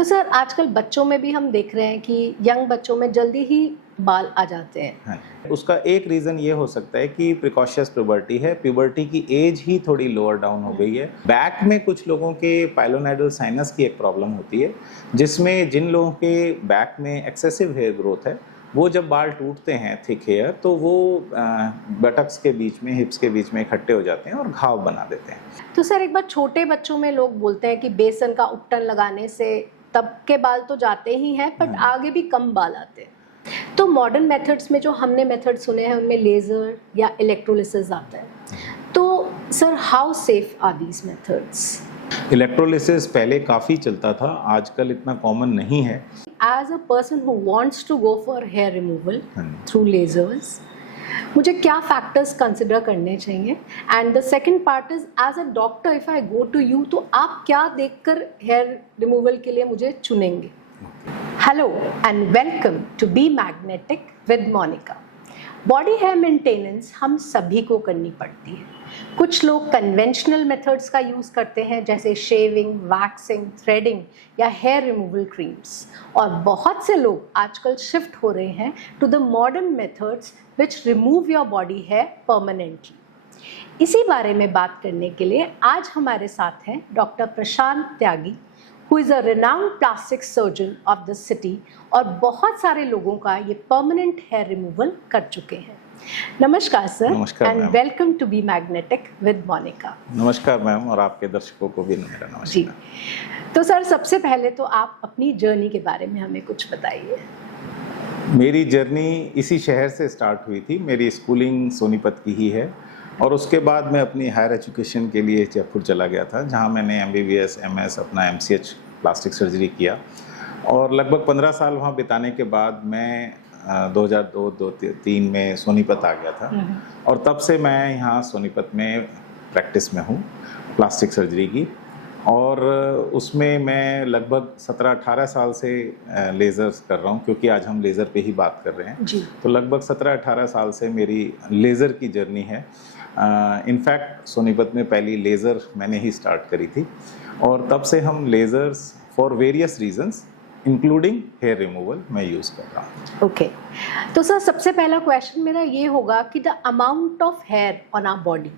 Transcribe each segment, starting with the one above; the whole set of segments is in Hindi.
तो सर आजकल बच्चों में भी हम देख रहे हैं कि यंग बच्चों में जल्दी ही बाल आ जाते हैं। हाँ, उसका एक रीज़न ये हो सकता है कि प्रिकॉशियस प्यूबर्टी है, प्यूबर्टी की एज ही थोड़ी लोअर डाउन हो गई है। बैक में कुछ लोगों के पाइलोनेडल साइनस की एक प्रॉब्लम होती है, जिसमें जिन लोगों के बैक में एक्सेसिव हेयर ग्रोथ है, वो जब बाल टूटते हैं थिक हेयर, तो वो बटक्स के बीच में, हिप्स के बीच में इकट्ठे हो जाते हैं और घाव बना देते हैं। तो सर एक बार छोटे बच्चों में लोग बोलते हैं कि बेसन का उपटन लगाने से तब के बाल तो जाते ही हैं, बट आगे भी कम बाल आते हैं। तो मॉडर्न मेथड्स में जो हमने मेथड सुने हैं उनमें लेज़र या इलेक्ट्रोलिसिस आता है। तो sir how safe are these methods? Electrolysis पहले काफ़ी चलता था, आजकल इतना कॉमन नहीं है। As a person who wants to go for hair removal through lasers, मुझे क्या फैक्टर्स कंसिडर करने चाहिए? And the second part is as a doctor if I go to you, तो आप क्या देखकर हेयर रिमूवल के लिए मुझे चुनेंगे? Hello and welcome to be magnetic with Monika. Body hair maintenance हम सभी को करनी पड़ती है। कुछ लोग कन्वेंशनल मेथड्स का यूज़ करते हैं जैसे शेविंग, वैक्सिंग, थ्रेडिंग या हेयर रिमूवल क्रीम्स, और बहुत से लोग आजकल शिफ्ट हो रहे हैं to the modern methods which remove your body hair permanently. इसी बारे में बात करने के लिए आज हमारे साथ हैं doctor Prashant Tyagi, who is a renowned plastic surgeon of the city, और बहुत सारे लोगों का ये परमानेंट हेयर रिमूवल कर चुके हैं। नमस्कार sir, and welcome to be magnetic with Monika. नमस्कार मैम, और आपके दर्शकों को भी मेरा नमस्कार जी। तो सर सबसे पहले तो आप अपनी जर्नी के बारे में हमें कुछ बताइए। मेरी जर्नी इसी शहर से स्टार्ट हुई थी। मेरी स्कूलिंग सोनीपत की ही है, और उसके बाद मैं अपनी हायर एजुकेशन के लिए जयपुर चला गया था, जहां मैंने MBBS MS अपना MCH प्लास्टिक सर्जरी किया, और लगभग 15 साल वहां बिताने के बाद मैं 2002-2003 में सोनीपत आ गया था, और तब से मैं यहाँ सोनीपत में प्रैक्टिस में हूँ प्लास्टिक सर्जरी की। और उसमें मैं लगभग 17-18 साल से लेज़र्स कर रहा हूँ, क्योंकि आज हम लेज़र पे ही बात कर रहे हैं जी। तो लगभग 17-18 साल से मेरी लेज़र की जर्नी है। इनफैक्ट सोनीपत में पहली लेज़र मैंने ही स्टार्ट करी थी, और तब से हम lasers for various reasons including hair removal मैं यूज़ कर रहा हूँ। ओके, तो सर सबसे पहला क्वेश्चन मेरा ये होगा कि the amount of hair on our body,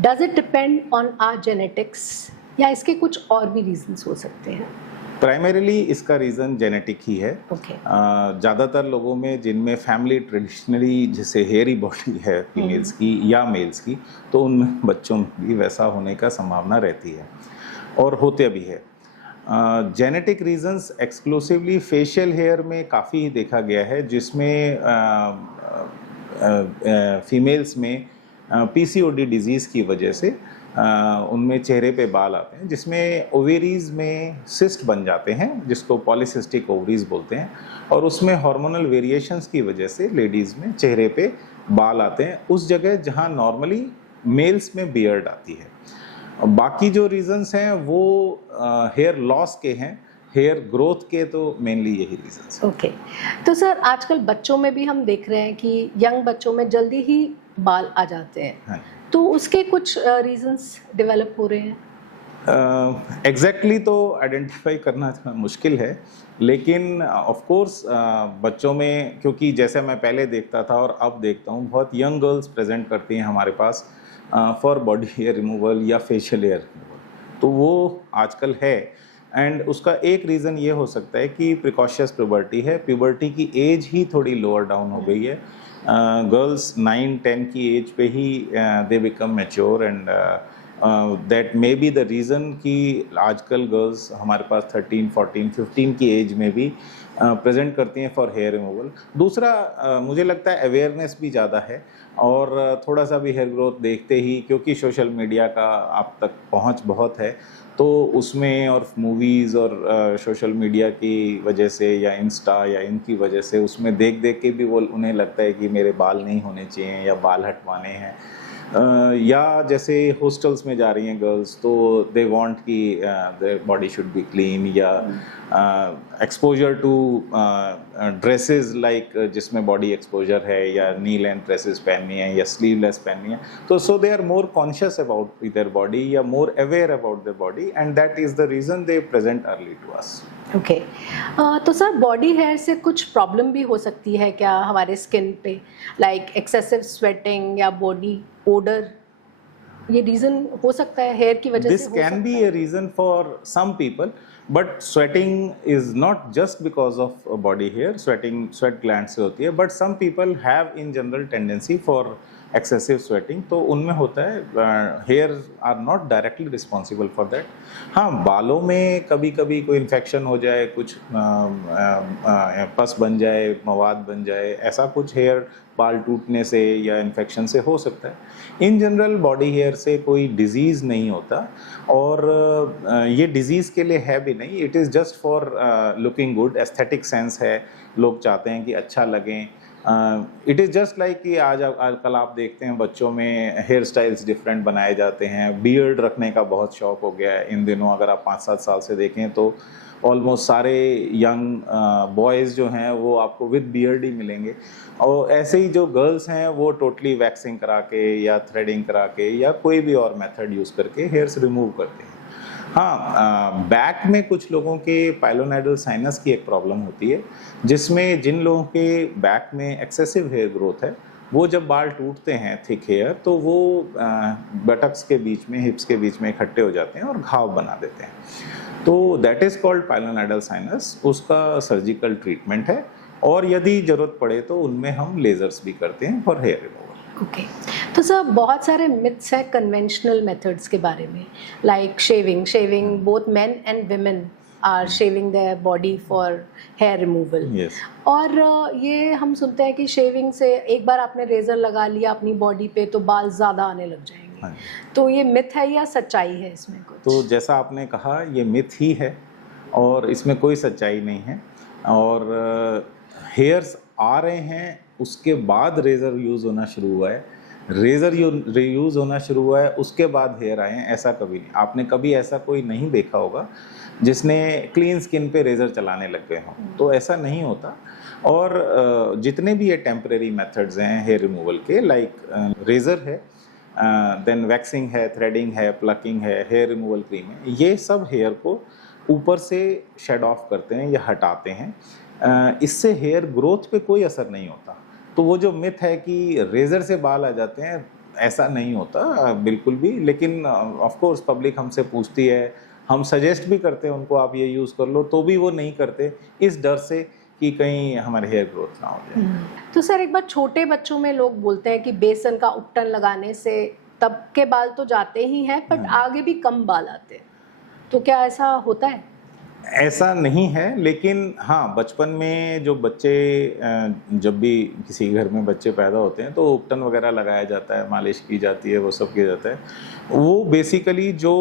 does it depend on our genetics, या इसके कुछ और भी रीजंस हो सकते हैं? प्राइमरीली इसका रीज़न जेनेटिक ही है। ज़्यादातर लोगों में जिनमें फैमिली ट्रेडिशनली जैसे हेयरी बॉडी है फीमेल्स की या मेल्स की, तो उन बच्चों में भी वैसा होने का संभावना रहती है, और होते भी है। Genetic reasons exclusively facial hair में काफ़ी देखा गया है, जिसमें फीमेल्स में PCOD डिजीज़ की वजह से उनमें चेहरे पे बाल आते हैं, जिसमें ओवेरीज में सिस्ट बन जाते हैं, जिसको पॉलीसिस्टिक ओवरीज बोलते हैं, और उसमें हार्मोनल वेरिएशंस की वजह से लेडीज़ में चेहरे पे बाल आते हैं उस जगह जहां नॉर्मली मेल्स में बियर्ड आती है। बाकी जो रीजंस हैं वो हेयर लॉस के हैं, हेयर ग्रोथ के तो मेनली यही रीजंस हैं। ओके, तो सर आजकल बच्चों में भी हम देख रहे हैं कि यंग बच्चों में जल्दी ही बाल आ जाते हैं। हाँ। तो उसके कुछ रीजंस डेवलप हो रहे हैं? एग्जैक्टली तो आइडेंटिफाई करना मुश्किल है, लेकिन ऑफ कोर्स बच्चों में, क्योंकि जैसे मैं पहले देखता था और अब देखता हूँ, बहुत यंग गर्ल्स प्रेजेंट करती हैं हमारे पास फॉर बॉडी हेयर रिमूवल या फेशियल हेयर रिमूवल, तो वो आजकल है। एंड उसका एक रीज़न ये हो सकता है कि प्रिकॉशियस प्यूबर्टी है, प्यूबर्टी की एज ही थोड़ी लोअर डाउन हो गई है। गर्ल्स 9-10 की एज पे ही they become mature, and that may be the reason कि आजकल गर्ल्स हमारे पास 13, 14, 15 की एज में भी प्रेजेंट करती हैं फॉर हेयर रिमूवल। दूसरा मुझे लगता है अवेयरनेस भी ज़्यादा है, और थोड़ा सा भी हेयर ग्रोथ देखते ही, क्योंकि सोशल मीडिया का आप तक पहुंच बहुत है, तो उसमें और मूवीज़ और सोशल मीडिया की वजह से या इंस्टा या इनकी वजह से उसमें देख देख के भी वो उन्हें लगता है कि मेरे बाल नहीं होने चाहिए या बाल हटवाने हैं। या जैसे हॉस्टल्स में जा रही हैं गर्ल्स, तो दे वांट कि their body should be clean, या एक्सपोजर टू ड्रेसेस लाइक जिसमें बॉडी एक्सपोजर है, या नी लेंथ ड्रेसेस पहननी है या स्लीवलेस पहननी है, तो so they are more conscious about their body या more aware about their body, and that is the reason they present early to us. Okay तो सर बॉडी हेयर से कुछ प्रॉब्लम भी हो सकती है क्या हमारे स्किन पे, लाइक एक्सेसिव स्वेटिंग या बॉडी ओडर, ये रीजन हो सकता है हेयर की वजह This से हो can सकता be है? a reason for some people, but sweating is not just because of body hair. Sweat glands से होती है, but some people have in general tendency for excessive sweating. तो उनमें होता है, hair are not directly responsible for that. हाँ, बालों में कभी कभी कोई इन्फेक्शन हो जाए, कुछ पस बन जाए, मवाद बन जाए, ऐसा कुछ हेयर बाल टूटने से या इन्फेक्शन से हो सकता है। इन जनरल बॉडी हेयर से कोई डिजीज़ नहीं होता, और ये डिजीज़ के लिए है भी नहीं, it is just for looking good, aesthetic sense है, लोग चाहते हैं कि अच्छा लगें। इट इज़ जस्ट लाइक कि आजकल आप देखते हैं बच्चों में हेयर स्टाइल्स डिफरेंट बनाए जाते हैं, बियर्ड रखने का बहुत शौक हो गया है इन दिनों। अगर आप 5-7 साल से देखें तो ऑलमोस्ट सारे यंग बॉयज़ जो हैं वो आपको विद बियर्ड ही मिलेंगे, और ऐसे ही जो गर्ल्स हैं वो टोटली वैक्सिंग करा के या थ्रेडिंग करा के या कोई भी और मेथड यूज़ करके हेयर्स रिमूव करते हैं। हाँ, बैक में कुछ लोगों के पाइलोनेडल साइनस की एक प्रॉब्लम होती है, जिसमें जिन लोगों के बैक में एक्सेसिव हेयर ग्रोथ है, वो जब बाल टूटते हैं थिक हेयर, तो वो बटक्स के बीच में, हिप्स के बीच में इकट्ठे हो जाते हैं और घाव बना देते हैं। तो दैट इज़ कॉल्ड पाइलोनेडल साइनस। उसका सर्जिकल ट्रीटमेंट है, और यदि ज़रूरत पड़े तो उनमें हम लेज़र्स भी करते हैं फॉर हेयर रिमूवल। ओके तो सर बहुत सारे मिथ्स हैं कन्वेंशनल मेथड्स के बारे में, like shaving both men and women are shaving their body for hair removal. Yes. और ये हम सुनते हैं कि शेविंग से एक बार आपने रेजर लगा लिया अपनी बॉडी पे तो बाल ज़्यादा आने लग जाएंगे, हाँ। तो ये मिथ है या सच्चाई है इसमें कुछ? तो जैसा आपने कहा, ये मिथ ही है और इसमें कोई सच्चाई नहीं है। और हेयर्स आ रहे हैं, उसके बाद रेज़र यूज़ होना शुरू हुआ है, रेज़र यूज़ होना शुरू हुआ है, उसके बाद हेयर आए हैं, ऐसा कभी नहीं। आपने कभी ऐसा कोई नहीं देखा होगा जिसने क्लीन स्किन पे रेज़र चलाने लग गए हों, तो ऐसा नहीं होता। और जितने भी ये टेम्परेरी मेथड्स हैं हेयर रिमूवल के, लाइक रेज़र है, देन वैक्सिंग है, थ्रेडिंग है, प्लकिंग है, हेयर रिमूवल क्रीम है, ये सब हेयर को ऊपर से शेड ऑफ करते हैं या हटाते हैं। इससे हेयर ग्रोथ पे कोई असर नहीं होता। तो वो जो मिथ है कि रेज़र से बाल आ जाते हैं, ऐसा नहीं होता बिल्कुल भी। लेकिन ऑफ कोर्स पब्लिक हमसे पूछती है, हम सजेस्ट भी करते हैं उनको, आप ये यूज़ कर लो, तो भी वो नहीं करते, इस डर से कि कहीं हमारे हेयर ग्रोथ ना हो जाए। तो सर एक बार छोटे बच्चों में लोग बोलते हैं कि बेसन का उपटन लगाने से तब के बाल तो जाते ही हैं, बट आगे भी कम बाल आते हैं, तो क्या ऐसा होता है? ऐसा नहीं है, लेकिन हाँ, बचपन में जो बच्चे, जब भी किसी घर में बच्चे पैदा होते हैं तो उपटन वगैरह लगाया जाता है, मालिश की जाती है, वो सब किया जाता है। वो बेसिकली जो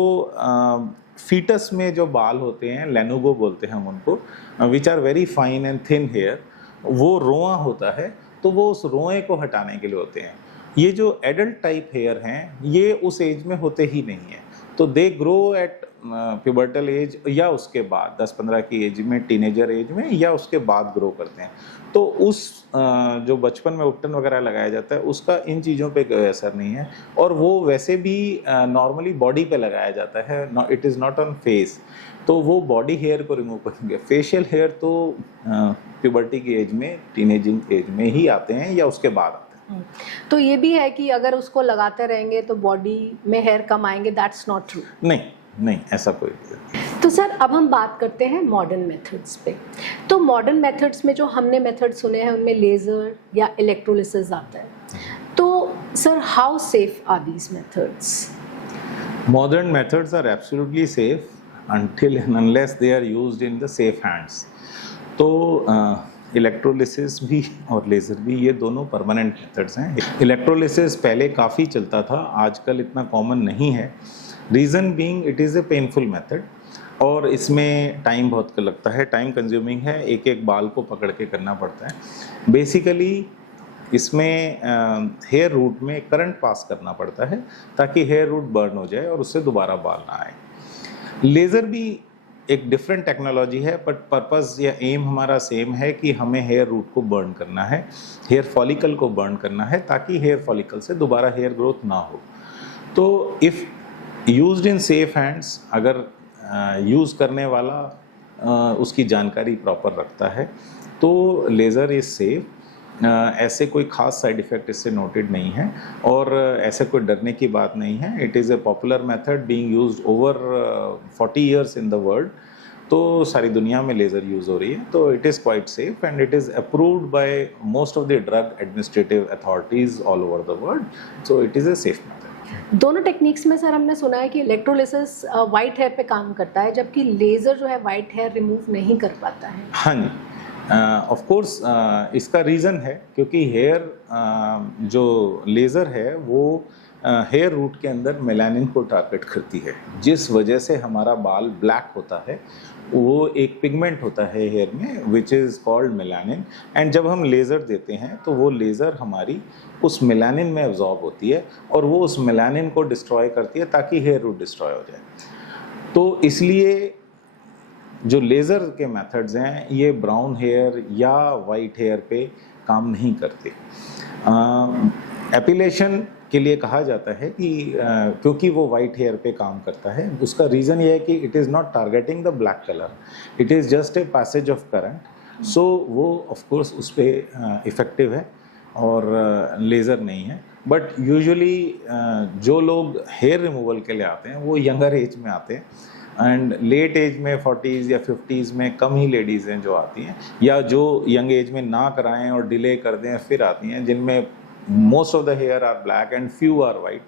फीटस में जो बाल होते हैं, लेनुगो बोलते हैं हम उनको, which are very fine and thin hair, वो रोआ होता है, तो वो उस रोए को हटाने के लिए होते हैं। ये जो एडल्ट टाइप हेयर हैं, ये उस एज में होते ही नहीं है, तो they grow at pubertal age या उसके बाद 10-15 की एज में, टीनेजर एज में, या उसके बाद ग्रो करते हैं। तो उस जो बचपन में उपटन वगैरह लगाया जाता है, उसका इन चीज़ों पे कोई असर नहीं है। और वो वैसे भी नॉर्मली बॉडी पे लगाया जाता है, it is not on face, तो वो बॉडी हेयर को रिमूव करेंगे। फेशियल हेयर तो प्यूबर्टी की एज में, टीनेजिंग एज में ही आते हैं या उसके बाद आते हैं। तो ये भी है कि अगर उसको लगाते रहेंगे तो बॉडी में हेयर कम आएंगे, दैट्स नॉट ट्रू? नहीं, ऐसा कोई नहीं। तो सर अब हम बात करते हैं मॉडर्न मेथड्स पे। तो मॉडर्न मेथड्स में जो हमने मेथड सुने हैं उनमें लेज़र या इलेक्ट्रोलिसिस आता है, तो sir how safe are these methods? Modern methods are absolutely safe until and unless they are used in the safe hands. तो इलेक्ट्रोलिसिस भी और लेज़र भी, ये दोनों परमानेंट मेथड्स हैं। इलेक्ट्रोलिसिस पहले काफ़ी चलता था, आजकल इतना कॉमन नहीं है। Reason being it is a painful method, और इसमें टाइम बहुत लगता है, टाइम कंज्यूमिंग है, एक एक बाल को पकड़ के करना पड़ता है। बेसिकली इसमें हेयर रूट में करंट पास करना पड़ता है ताकि हेयर रूट बर्न हो जाए और उससे दोबारा बाल ना आए। लेज़र भी एक डिफरेंट टेक्नोलॉजी है, बट पर्पस या एम हमारा सेम है कि हमें हेयर रूट को बर्न करना है, हेयर फॉलिकल को बर्न करना है, ताकि हेयर फॉलिकल से दोबारा हेयर ग्रोथ ना हो। तो if used in safe hands, अगर यूज़ करने वाला उसकी जानकारी प्रॉपर रखता है तो लेज़र इज़ सेफ। ऐसे कोई खास साइड इफ़ेक्ट इससे नोटेड नहीं है और ऐसे कोई डरने की बात नहीं है। It is a popular method being used over 40 years in the world. तो सारी दुनिया में लेज़र यूज़ हो रही है, तो it is quite safe and it is approved by most of the drug administrative authorities all over the world. So it is a safe method. दोनों टेक्निक्स में सर हमने सुना है कि इलेक्ट्रोलिसिस वाइट हेयर पे काम करता है, जबकि लेज़र जो है वाइट हेयर रिमूव नहीं कर पाता है। हाँ जी, ऑफ कोर्स इसका रीज़न है क्योंकि हेयर जो लेज़र है वो हेयर रूट के अंदर मेलानिन को टारगेट करती है, जिस वजह से हमारा बाल ब्लैक होता है। वो एक पिगमेंट होता है हेयर में which is called melanin, and जब हम लेज़र देते हैं तो वो लेज़र हमारी उस मेलानिन में एब्जॉर्ब होती है और वो उस मेलानिन को डिस्ट्रॉय करती है ताकि हेयर रूट डिस्ट्रॉय हो जाए। तो इसलिए जो लेज़र के मेथड्स हैं ये ब्राउन हेयर या वाइट हेयर पे काम नहीं करते। एपिलेशन के लिए कहा जाता है कि क्योंकि वो वाइट हेयर पे काम करता है, उसका रीज़न ये है कि it is not targeting the black colour, it is just a passage of current. So वो ऑफ कोर्स उस पर इफ़ेक्टिव है और लेज़र नहीं है। बट यूजुअली जो लोग हेयर रिमूवल के लिए आते हैं वो यंगर एज में आते हैं एंड लेट एज में 40s या 50s में कम ही लेडीज़ हैं जो आती हैं, या जो यंग एज में ना कराएं और डिले कर दें फिर आती हैं, जिनमें most of the hair are black and few are white,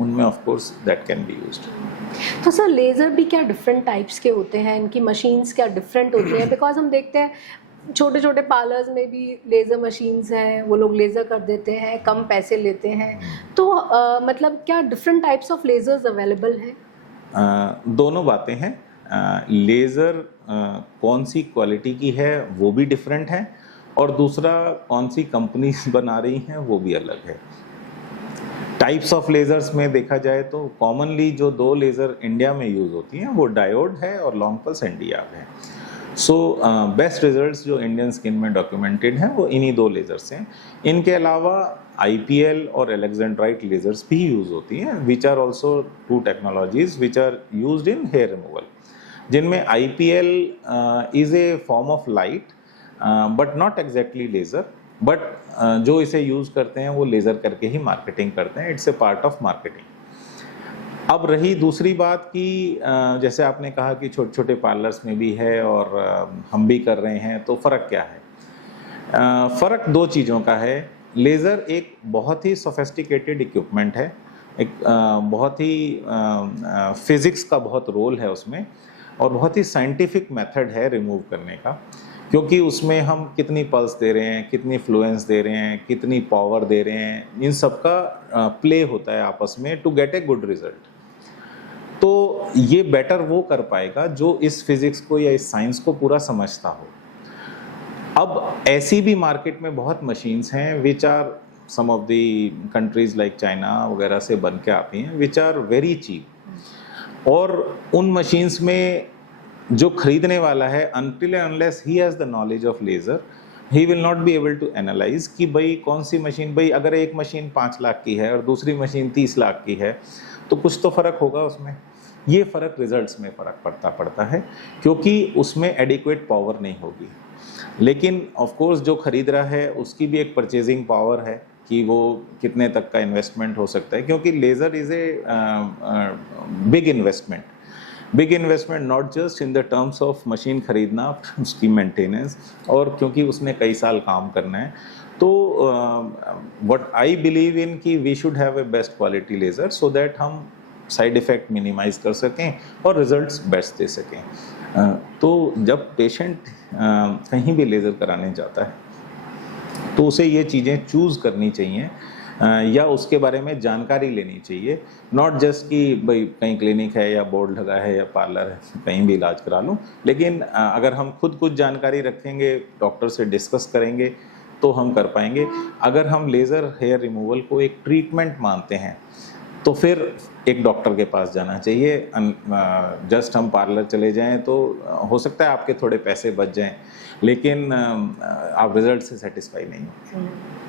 उनमें of course that can be used. तो सर लेज़र भी क्या डिफरेंट टाइप्स के होते हैं, इनकी मशीन्स क्या डिफरेंट होती हैं? बिकॉज हम देखते हैं छोटे छोटे पार्लर्स में भी लेज़र मशीन्स हैं, वो लोग लेज़र कर देते हैं, कम पैसे लेते हैं। तो मतलब क्या different types of lasers available हैं? दोनों बातें हैं। लेज़र कौन सी क्वालिटी की है वो भी डिफरेंट है, और दूसरा कौन सी कंपनीज बना रही हैं वो भी अलग है। टाइप्स ऑफ लेज़र्स में देखा जाए तो कॉमनली जो दो लेज़र इंडिया में यूज़ होती हैं वो डायोड है और लॉन्ग पल्स एनडीआर है। सो बेस्ट रिजल्ट्स जो इंडियन स्किन में डॉक्यूमेंटेड हैं वो इन्हीं दो लेज़र्स हैं। इनके अलावा IPL और एलेक्जेंड्राइट लेज़र्स भी यूज़ होती हैं, which are also two technologies which are used in hair removal, जिनमें IPL is a form of light but not exactly laser, but जो इसे यूज़ करते हैं वो लेज़र करके ही मार्केटिंग करते हैं। It's a part of marketing. अब रही दूसरी बात कि जैसे आपने कहा कि छोटे छोटे पार्लर्स में भी है और हम भी कर रहे हैं, तो फ़र्क क्या है? फ़र्क दो चीज़ों का है। लेज़र एक बहुत ही सोफिस्टिकेटेड इक्विपमेंट है, एक बहुत ही फिज़िक्स का बहुत रोल है उसमें, और बहुत ही साइंटिफिक मेथड है रिमूव करने का, क्योंकि उसमें हम कितनी पल्स दे रहे हैं, कितनी फ्लुएंस दे रहे हैं, कितनी पावर दे रहे हैं, इन सब का प्ले होता है आपस में to get a good result. तो ये बेटर वो कर पाएगा जो इस फिज़िक्स को या इस साइंस को पूरा समझता हो। अब ऐसी भी मार्केट में बहुत मशीन्स हैं which are some of the countries like China वगैरह से बन के आती हैं, विच आर वेरी चीप, और उन मशीन्स में जो खरीदने वाला है until and unless he has the knowledge of laser, he will not be able to analyze कि भाई कौन सी मशीन, भाई अगर एक मशीन 5 लाख की है और दूसरी मशीन 30 लाख की है तो कुछ तो फ़र्क होगा उसमें। ये फ़र्क रिजल्ट्स में फ़र्क पड़ता है क्योंकि उसमें एडिक्वेट पावर नहीं होगी। लेकिन ऑफ कोर्स जो खरीद रहा है उसकी भी एक परचेजिंग पावर है कि वो कितने तक का इन्वेस्टमेंट हो सकता है, क्योंकि laser is a big investment not just in the terms of machine खरीदना, उसकी मेंटेनेंस, और क्योंकि उसने कई साल काम करना है। तो व्हाट आई बिलीव इन कि we should have a best quality laser so that हम साइड इफ़ेक्ट मिनिमाइज़ कर सकें और रिजल्ट्स बेस्ट दे सकें। तो जब पेशेंट कहीं भी लेज़र कराने जाता है तो उसे ये चीज़ें चूज़ करनी चाहिए या उसके बारे में जानकारी लेनी चाहिए, नॉट जस्ट कि भाई कहीं क्लिनिक है या बोर्ड लगा है या पार्लर है कहीं भी इलाज करा लूँ। लेकिन अगर हम खुद कुछ जानकारी रखेंगे, डॉक्टर से डिस्कस करेंगे तो हम कर पाएंगे। अगर हम लेज़र हेयर रिमूवल को एक ट्रीटमेंट मानते हैं तो फिर एक डॉक्टर के पास जाना चाहिए। जस्ट हम पार्लर चले जाएं तो हो सकता है आपके थोड़े पैसे बच जाएं, लेकिन आप रिजल्ट से सेटिस्फाई नहीं होंगे।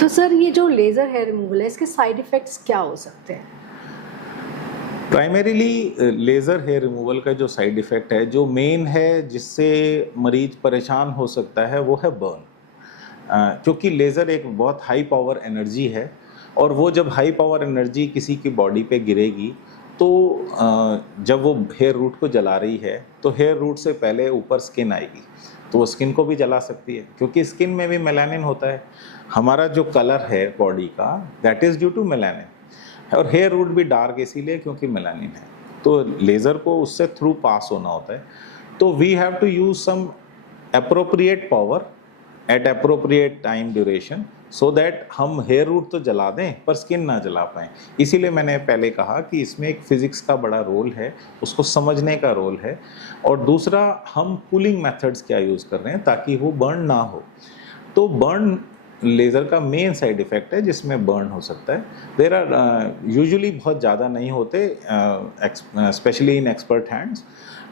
तो सर ये जो लेज़र हेयर रिमूवल है इसके साइड इफ़ेक्ट्स क्या हो सकते हैं? प्राइमरीली लेज़र हेयर रिमूवल का जो साइड इफ़ेक्ट है, जो मेन है जिससे मरीज परेशान हो सकता है, वो है बर्न। क्योंकि लेज़र एक बहुत हाई पावर एनर्जी है और वो जब हाई पावर एनर्जी किसी की बॉडी पे गिरेगी तो जब वो हेयर रूट को जला रही है तो हेयर रूट से पहले ऊपर स्किन आएगी, तो वो स्किन को भी जला सकती है क्योंकि स्किन में भी मेलानिन होता है। हमारा जो कलर है बॉडी का, that is due to melanin, और हेयर रूट भी डार्क इसीलिए क्योंकि मेलानिन है। तो लेज़र को उससे थ्रू पास होना होता है। तो we have to use some appropriate power at appropriate time duration so that हम हेयर रूट तो जला दें पर स्किन ना जला पाएँ। इसीलिए मैंने पहले कहा कि इसमें एक फिज़िक्स का बड़ा रोल है, उसको समझने का रोल है। और दूसरा, हम कूलिंग मेथड्स क्या यूज़ कर रहे हैं ताकि वो बर्न ना हो। तो बर्न लेज़र का मेन साइड इफ़ेक्ट है जिसमें बर्न हो सकता है। देयर आर यूजुअली बहुत ज़्यादा नहीं होते, स्पेशली इन एक्सपर्ट हैंड्स,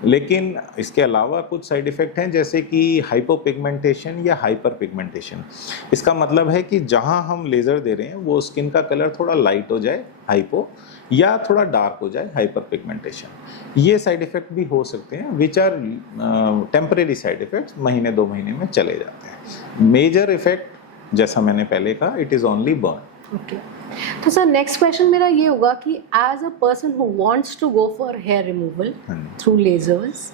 लेकिन इसके अलावा कुछ साइड इफ़ेक्ट हैं जैसे कि हाइपोपिगमेंटेशन या हाइपर पिगमेंटेशन। इसका मतलब है कि जहां हम लेज़र दे रहे हैं वो स्किन का कलर थोड़ा लाइट हो जाए, हाइपो, या थोड़ा डार्क हो जाए, हाइपर पिगमेंटेशन। ये साइड इफ़ेक्ट भी हो सकते हैं which are temporary side effects, महीने 2 महीने में चले जाते हैं। मेजर इफ़ेक्ट जैसा मैंने पहले कहा, it is only burn. Okay, तो सर नेक्स्ट क्वेश्चन मेरा ये होगा कि as a person who wants to go for hair removal through lasers,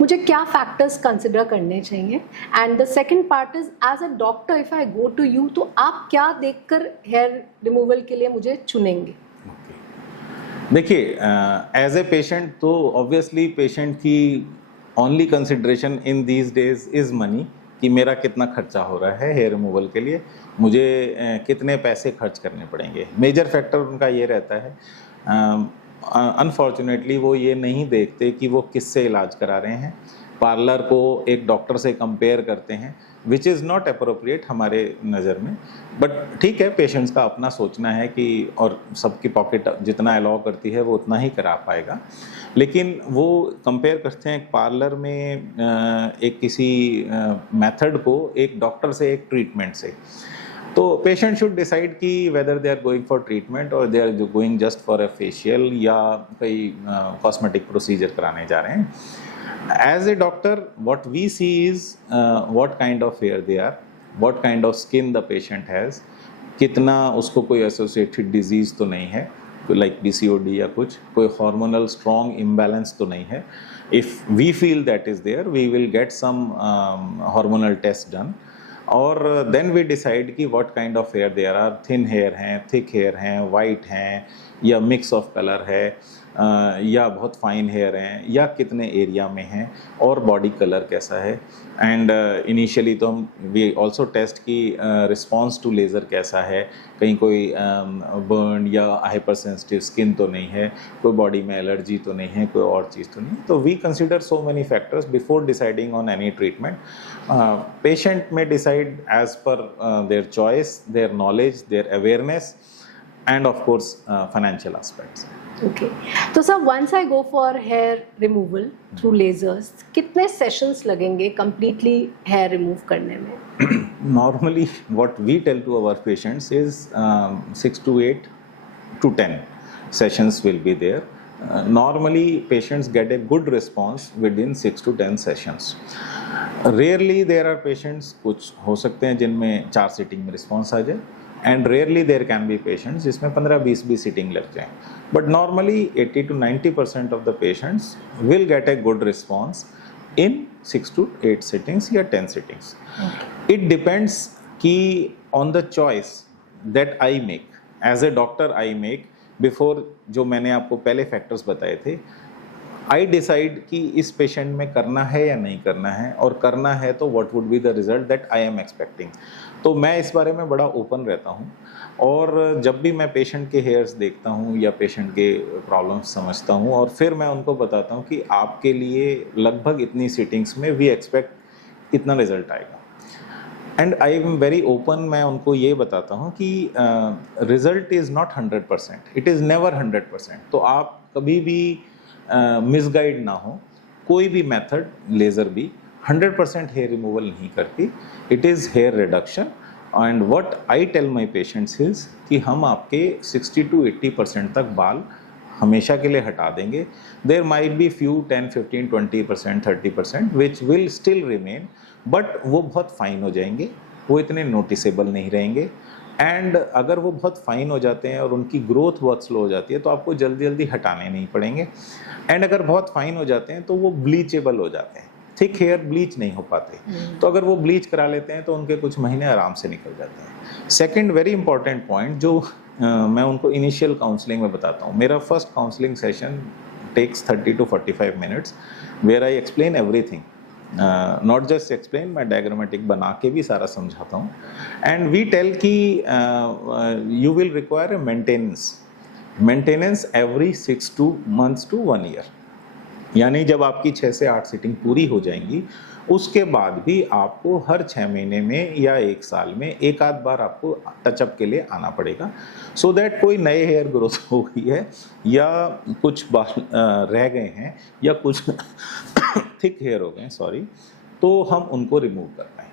मुझे क्या फैक्टर्स कंसिडर करने चाहिए? And the second part is, as a doctor if I go to you, तो आप क्या देखकर हेयर रिमूवल के लिए मुझे चुनेंगे? देखिए, एज ए पेशेंट तो ऑब्वियसली पेशेंट की only consideration in these days is money, कि मेरा कितना खर्चा हो रहा है हेयर रिमूवल के लिए, मुझे कितने पैसे खर्च करने पड़ेंगे। मेजर फैक्टर उनका ये रहता है। अनफॉर्चुनेटली वो ये नहीं देखते कि वो किससे इलाज करा रहे हैं। पार्लर को एक डॉक्टर से कंपेयर करते हैं, विच इज़ नॉट अप्रोप्रिएट हमारे नज़र में। बट ठीक है, पेशेंट्स का अपना सोचना है कि, और सबकी पॉकेट जितना अलाउ करती है वो उतना ही करा पाएगा। लेकिन वो कंपेयर करते हैं पार्लर में एक किसी मेथड को एक डॉक्टर से, एक ट्रीटमेंट से। तो पेशेंट शुड डिसाइड कि whether they are going for treatment और they are going just for a facial या कोई कॉस्मेटिक प्रोसीजर कराने जा रहे हैं। As a doctor, what we see is what kind of hair they are, what kind of skin the patient has, कितना उसको कोई एसोसिएटेड डिजीज़ तो नहीं है, लाइक PCOD या कुछ, कोई हार्मोनल स्ट्रॉन्ग इम्बैलेंस तो नहीं है। If we feel that is there, we will get some hormonal test done, और देन वी डिसाइड कि what kind of hair there are, thin hair हैं, थिक हेयर हैं, वाइट हैं, या मिक्स ऑफ कलर है, या बहुत फाइन हेयर हैं, या कितने एरिया में हैं, और बॉडी कलर कैसा है। एंड इनिशियली तो हम वी ऑल्सो टेस्ट की रिस्पॉन्स टू लेज़र कैसा है, कहीं कोई बर्न या हाइपर सेंसिटिव स्किन तो नहीं है, कोई बॉडी में एलर्जी तो नहीं है, कोई और चीज़ तो नहीं। तो we consider so many factors before deciding on any treatment. Patient में decide as per their choice, their knowledge, their awareness, and of course financial aspects. Okay, तो sir once I go for hair removal through lasers, कितने sessions लगेंगे completely hair remove करने में? Normally what we tell to our patients is 6 to 8 to 10 sessions will be there. Normally patients get a good response within 6 to 10 sessions. Rarely there are patients, कुछ हो सकते हैं जिनमें 4 सिटिंग में रिस्पॉन्स आ जाए, and rarely there can be patients जिसमें 15-20 भी सिटिंग लग जाएँ। But normally 80 to 90% of the patients will get a good response in 6 to 8 sittings या 10 सिटिंग्स। इट डिपेंड्स कि on the choice that I make, as a doctor I make, before जो मैंने आपको पहले फैक्टर्स बताए थे। आई डिसाइड कि इस पेशेंट में करना है या नहीं करना है, और करना है तो what would be the result that I am expecting. तो मैं इस बारे में बड़ा ओपन रहता हूँ, और जब भी मैं पेशेंट के हेयर्स देखता हूँ या पेशेंट के प्रॉब्लम्स समझता हूँ, और फिर मैं उनको बताता हूँ कि आपके लिए लगभग इतनी सिटिंग्स में वी एक्सपेक्ट इतना रिजल्ट आएगा। And I am very open, मैं उनको ये बताता हूँ कि result is not 100%, it is never 100%। तो आप कभी भी मिसगाइड ना हो। कोई भी मेथड, लेज़र भी 100% हेयर रिमूवल नहीं करती, it is hair reduction. And what I tell my patients is कि हम आपके 60 to 80% तक बाल हमेशा के लिए हटा देंगे, there might be few 10, 15, 20%, 30% which will still remain, but वो बहुत फाइन हो जाएंगे, वो इतने नोटिसेबल नहीं रहेंगे। एंड अगर वो बहुत फाइन हो जाते हैं और उनकी ग्रोथ बहुत स्लो हो जाती है तो आपको जल्दी जल्दी हटाने नहीं पड़ेंगे। एंड अगर बहुत फाइन हो जाते हैं तो वो ब्लीचेबल हो जाते हैं, थिक हेयर ब्लीच नहीं हो पाते, तो अगर वो ब्लीच करा लेते हैं तो उनके कुछ महीने आराम से निकल जाते हैं। सेकंड वेरी इंपॉर्टेंट पॉइंट जो मैं उनको इनिशियल काउंसलिंग में बताता हूँ, मेरा first counselling session takes 30 to 45 minutes where I explain everything, not just explain, मैं डायग्रामेटिक बना के भी सारा समझाता हूँ। एंड वी टेल कि you will require maintenance every 6 months to 1 year, यानी जब आपकी 6 से 8 सीटिंग पूरी हो जाएंगी उसके बाद भी आपको हर 6 महीने में या 1 साल में एक आध बार आपको टचअप के लिए आना पड़ेगा, सो दैट कोई नए हेयर ग्रोथ हो गई है या कुछ बाल रह गए हैं या कुछ थिक हेयर हो गए, सॉरी, तो हम उनको रिमूव कर पाएँ।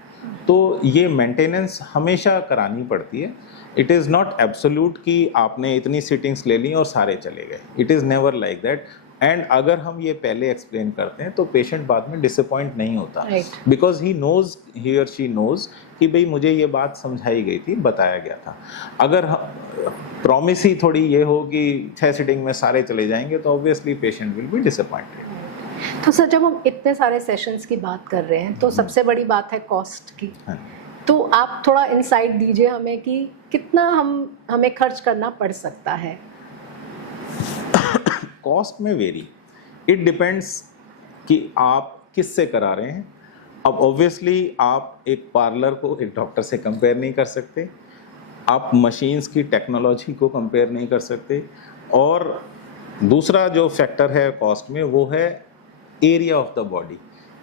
तो ये मेंटेनेंस हमेशा करानी पड़ती है। इट इज़ नॉट एब्सोल्यूट कि आपने इतनी सीटिंग्स ले ली और सारे चले गए, it is never like that. And अगर हम ये पहले एक्सप्लेन करते हैं तो पेशेंट बाद में डिसअपॉइंट नहीं होता, बिकॉज ही और शी नोज कि भाई मुझे ये बात समझाई गई थी, बताया गया था। अगर प्रॉमिस ही थोड़ी ये हो कि 6 सीटिंग में सारे चले जाएंगे तो obviously patient will be disappointed. तो सर जब हम इतने सारे सेशंस की बात कर रहे हैं तो सबसे बड़ी बात है कॉस्ट की, तो आप थोड़ा इंसाइट दीजिए हमें कि कितना हमें खर्च करना पड़ सकता है। कॉस्ट में वेरी, इट डिपेंड्स कि आप किससे करा रहे हैं। अब ऑब्वियसली आप एक पार्लर को एक डॉक्टर से कंपेयर नहीं कर सकते, आप मशीन्स की टेक्नोलॉजी को कंपेयर नहीं कर सकते, और दूसरा जो फैक्टर है कॉस्ट में वो है एरिया ऑफ द बॉडी,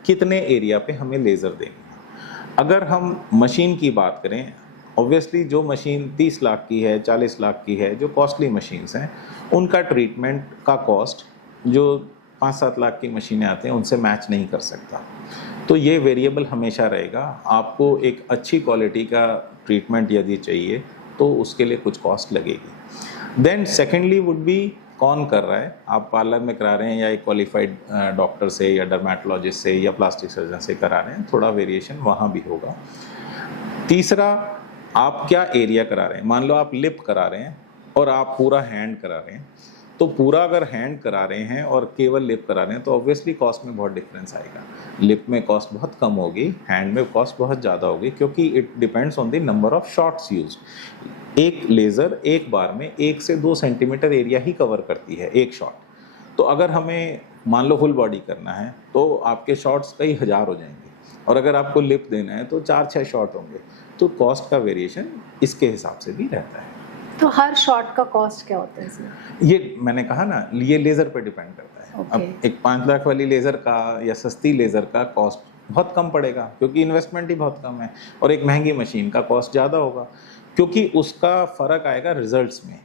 कितने एरिया पे हमें लेज़र देनी है। अगर हम मशीन की बात करें, ऑब्वियसली जो मशीन 30 लाख की है, 40 लाख की है, जो कॉस्टली मशीन्स हैं, उनका ट्रीटमेंट का कॉस्ट जो 5-7 लाख की मशीनें आते हैं उनसे मैच नहीं कर सकता। तो ये वेरिएबल हमेशा रहेगा। आपको एक अच्छी क्वालिटी का ट्रीटमेंट यदि चाहिए तो उसके लिए कुछ कॉस्ट लगेगी। देन सेकेंडली वुड बी कौन कर रहा है, आप पार्लर में करा रहे हैं या एक क्वालिफाइड डॉक्टर से या डर्मेटोलॉजिस्ट से या प्लास्टिक सर्जन से करा रहे हैं, थोड़ा वेरिएशन वहाँ भी होगा। तीसरा, आप क्या एरिया करा रहे हैं। मान लो आप लिप करा रहे हैं और आप पूरा हैंड करा रहे हैं, तो पूरा अगर हैंड करा रहे हैं और केवल लिप करा रहे हैं तो ऑब्वियसली कॉस्ट में बहुत डिफरेंस आएगा। लिप में कॉस्ट बहुत कम होगी, हैंड में कॉस्ट बहुत ज़्यादा होगी, क्योंकि it depends on the number of shots used. एक लेज़र एक बार में 1 से 2 सेंटीमीटर एरिया ही कवर करती है एक शॉट। तो अगर हमें मान लो फुल बॉडी करना है तो आपके शॉट्स कई हज़ार हो जाएंगे, और अगर आपको लिप देना है तो 4-6 शॉट होंगे। तो कॉस्ट का वेरिएशन इसके हिसाब से भी रहता है। तो हर शॉट का कॉस्ट क्या होता है इसमें? ये मैंने कहा ना, ये लेज़र पे डिपेंड करता है। अब एक 5 लाख वाली लेज़र का या सस्ती लेज़र का कॉस्ट बहुत कम पड़ेगा, क्योंकि इन्वेस्टमेंट ही बहुत कम है, और एक महंगी मशीन का कॉस्ट ज़्यादा होगा, क्योंकि उसका फ़र्क आएगा रिजल्ट्स में,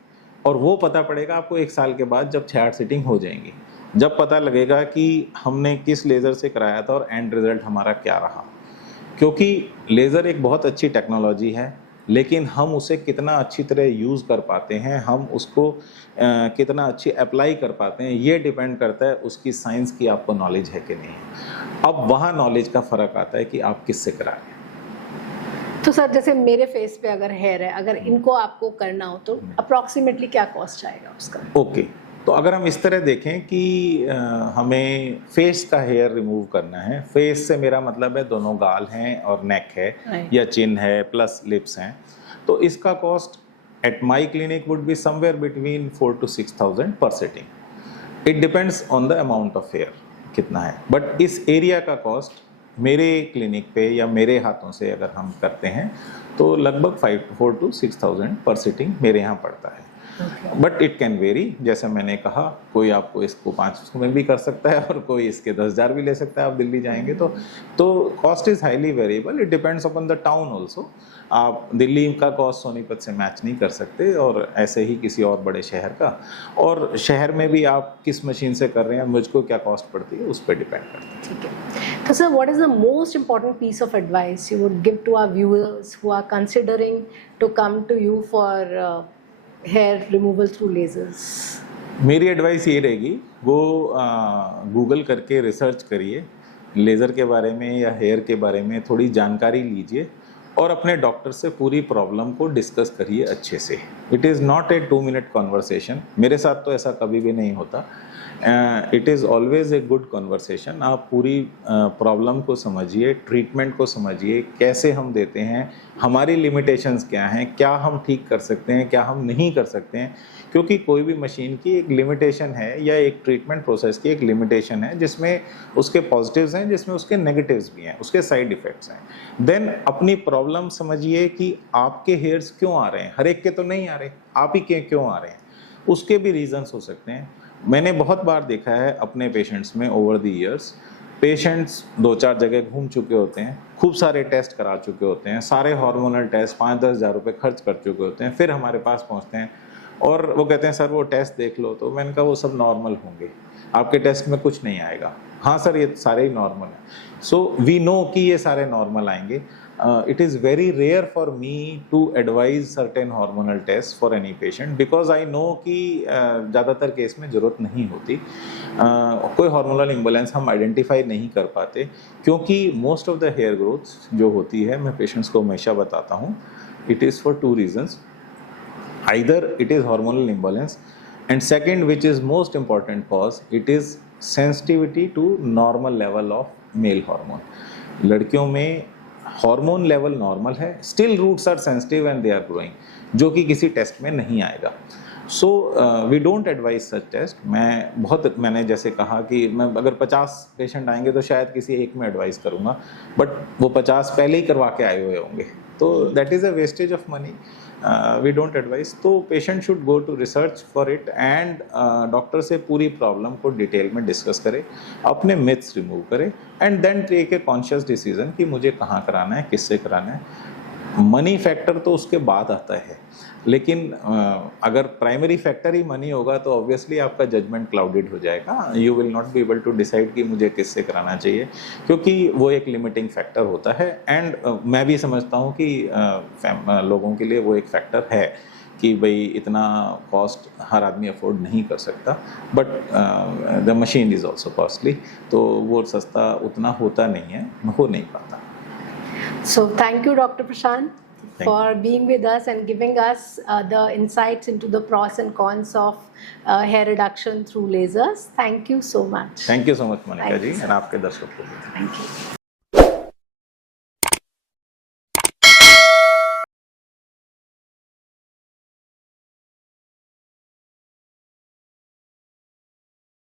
और वो पता पड़ेगा आपको 1 साल के बाद जब 6-8 सीटिंग हो जाएंगी, जब पता लगेगा कि हमने किस लेज़र से कराया था और एंड रिज़ल्ट हमारा क्या रहा। क्योंकि लेज़र एक बहुत अच्छी टेक्नोलॉजी है, लेकिन हम उसे कितना अच्छी तरह यूज़ कर पाते हैं, हम उसको कितना अच्छी अप्लाई कर पाते हैं, ये डिपेंड करता है उसकी साइंस की आपको नॉलेज है कि नहीं है। अब वहाँ नॉलेज का फ़र्क आता है कि आप किससे करा रहे हैं। तो सर जैसे मेरे फेस पे अगर हेयर है, अगर इनको आपको करना हो तो अप्रॉक्सीमेटली क्या कॉस्ट आएगा उसका? ओके, तो अगर हम इस तरह देखें कि हमें फेस का हेयर रिमूव करना है, फेस से मेरा मतलब है दोनों गाल हैं और नेक है या चिन है प्लस लिप्स हैं, तो इसका cost at my clinic would be somewhere between 4,000 to 6,000 पर sitting. It depends on the amount of hair कितना है, बट इस एरिया का कॉस्ट मेरे क्लिनिक पे या मेरे हाथों से अगर हम करते हैं तो लगभग 4,000 to 6,000 पर सिटिंग मेरे यहाँ पड़ता है। बट इट कैन वेरी, जैसे मैंने कहा, कोई आपको इसको 500 में भी कर सकता है और कोई इसके 10,000 भी ले सकता है। आप दिल्ली जाएंगे तो cost is highly variable, it depends upon the town also. आप दिल्ली का कॉस्ट सोनीपत से मैच नहीं कर सकते, और ऐसे ही किसी और बड़े शहर का, और शहर में भी आप किस मशीन से कर रहे हैं, मुझको क्या कॉस्ट पड़ती है, उस पर डिपेंड करता है। ठीक है, तो sir what is the most important piece of advice you would give to our viewers who are considering to come to you for hair removal through lasers? मेरी एडवाइस ये रहेगी, वो गूगल करके रिसर्च करिए लेज़र के बारे में या हेयर के बारे में, थोड़ी जानकारी लीजिए और अपने डॉक्टर से पूरी प्रॉब्लम को डिस्कस करिए अच्छे से। It is not a 2 minute conversation, मेरे साथ तो ऐसा कभी भी नहीं होता। It is always a good conversation. आप पूरी प्रॉब्लम को समझिए, ट्रीटमेंट को समझिए, कैसे हम देते हैं, हमारी लिमिटेशंस क्या हैं, क्या हम ठीक कर सकते हैं, क्या हम नहीं कर सकते हैं, क्योंकि कोई भी मशीन की एक लिमिटेशन है या एक ट्रीटमेंट प्रोसेस की एक लिमिटेशन है, जिसमें उसके पॉजिटिव्स हैं, जिसमें उसके नेगेटिव्स भी हैं, उसके साइड इफ़ेक्ट्स हैं। देन अपनी प्रॉब्लम समझिए कि आपके हेयर्स क्यों आ रहे हैं, हर एक के तो नहीं आ रहे, आप ही के क्यों आ रहे हैं, उसके भी रीजंस हो सकते हैं। मैंने बहुत बार देखा है अपने पेशेंट्स में ओवर द ईयर्स, पेशेंट्स 2-4 जगह घूम चुके होते हैं, खूब सारे टेस्ट करा चुके होते हैं, सारे हार्मोनल टेस्ट 5-10 हज़ार रुपये खर्च कर चुके होते हैं, फिर हमारे पास पहुंचते हैं और वो कहते हैं सर वो टेस्ट देख लो। तो मैंने कहा वो सब नॉर्मल होंगे, आपके टेस्ट में कुछ नहीं आएगा। हाँ सर ये सारे ही नॉर्मल हैं। सो वी नो कि ये सारे नॉर्मल आएंगे। It is very rare for me to advise certain hormonal test for any patient, because I know कि ज़्यादातर केस में ज़रूरत नहीं होती। कोई हार्मोनल इम्बैलेंस हम आइडेंटिफाई नहीं कर पाते, क्योंकि most of the hair growth जो होती है, मैं पेशेंट्स को हमेशा बताता हूँ, it is for 2 reasons. Either it is hormonal imbalance, and second, which is most important cause, it is sensitivity to normal level of male hormone. लड़कियों में हार्मोन लेवल नॉर्मल है, still roots are sensitive and they are growing, जो कि किसी टेस्ट में नहीं आएगा। So we don't advise such test. मैंने जैसे कहा कि मैं अगर 50 पेशेंट आएंगे तो शायद किसी एक में एडवाइस करूँगा, बट वो 50 पहले ही करवा के आए हुए होंगे, तो that is a wastage of money. We don't advise. तो patient should go to research for it and doctor से पूरी प्रॉब्लम को डिटेल में डिस्कस करे, अपने मिथ्स रिमूव करे and then take a conscious decision कि मुझे कहाँ कराना है, किससे कराना है। मनी फैक्टर तो उसके बाद आता है, लेकिन अगर प्राइमरी फैक्टर ही मनी होगा तो ऑब्वियसली आपका जजमेंट क्लाउडेड हो जाएगा। You will not be able to decide कि मुझे किससे कराना चाहिए, क्योंकि वो एक लिमिटिंग फैक्टर होता है। एंड मैं भी समझता हूँ कि लोगों के लिए वो एक फैक्टर है कि भाई इतना कॉस्ट हर आदमी अफोर्ड नहीं कर सकता, but the machine is also costly, तो वो सस्ता उतना होता नहीं है, हो नहीं पाता। So thank you, Dr. Prashant, for being with us and giving us the insights into the pros and cons of hair reduction through lasers. Thank you so much. Thank you so much, Monica Thank ji, you, and आपके दर्शकों को भी। Thank you.